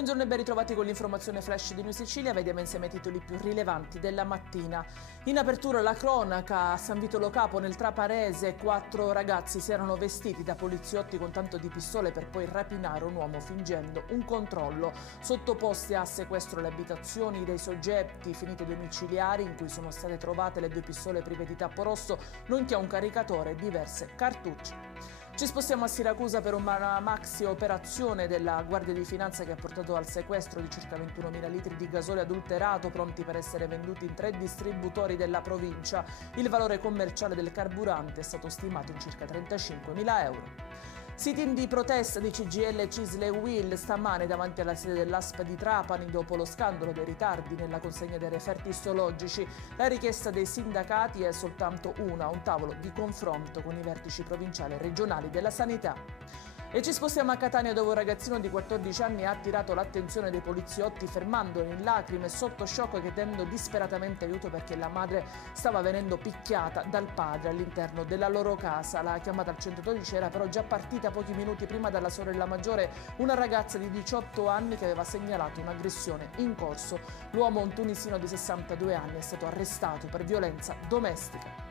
Buongiorno e ben ritrovati con l'informazione flash di Noi Sicilia. Vediamo insieme i titoli più rilevanti della mattina. In apertura la cronaca: a San Vito Lo Capo nel Traparese 4 ragazzi si erano vestiti da poliziotti con tanto di pistole per poi rapinare un uomo fingendo un controllo. Sottoposti a sequestro le abitazioni dei soggetti finiti domiciliari in cui sono state trovate le 2 pistole prive di tappo rosso, nonché un caricatore e diverse cartucce. Ci spostiamo a Siracusa per una maxi operazione della Guardia di Finanza che ha portato al sequestro di circa 21.000 litri di gasolio adulterato pronti per essere venduti in 3 distributori della provincia. Il valore commerciale del carburante è stato stimato in circa 35.000 euro. Sit-in di protesta di CGIL, CISL e UIL stamane davanti alla sede dell'ASP di Trapani dopo lo scandalo dei ritardi nella consegna dei referti istologici. La richiesta dei sindacati è soltanto una: un tavolo di confronto con i vertici provinciali e regionali della sanità. E ci spostiamo a Catania, dove un ragazzino di 14 anni ha attirato l'attenzione dei poliziotti fermandolo in lacrime sotto shock, chiedendo disperatamente aiuto perché la madre stava venendo picchiata dal padre all'interno della loro casa. La chiamata al 112 era però già partita pochi minuti prima dalla sorella maggiore, una ragazza di 18 anni che aveva segnalato un'aggressione in corso. L'uomo, un tunisino di 62 anni, è stato arrestato per violenza domestica.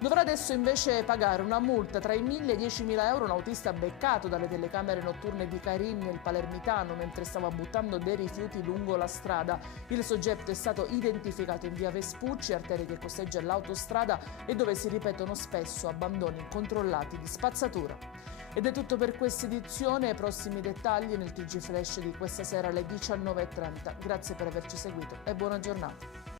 Dovrà adesso invece pagare una multa tra i 1.000 e i 10.000 euro un autista beccato dalle telecamere notturne di Carin nel Palermitano mentre stava buttando dei rifiuti lungo la strada. Il soggetto è stato identificato in via Vespucci, arteria che costeggia l'autostrada e dove si ripetono spesso abbandoni incontrollati di spazzatura. Ed è tutto per questa edizione. Prossimi dettagli nel TG Flash di questa sera alle 19:30. Grazie per averci seguito e buona giornata.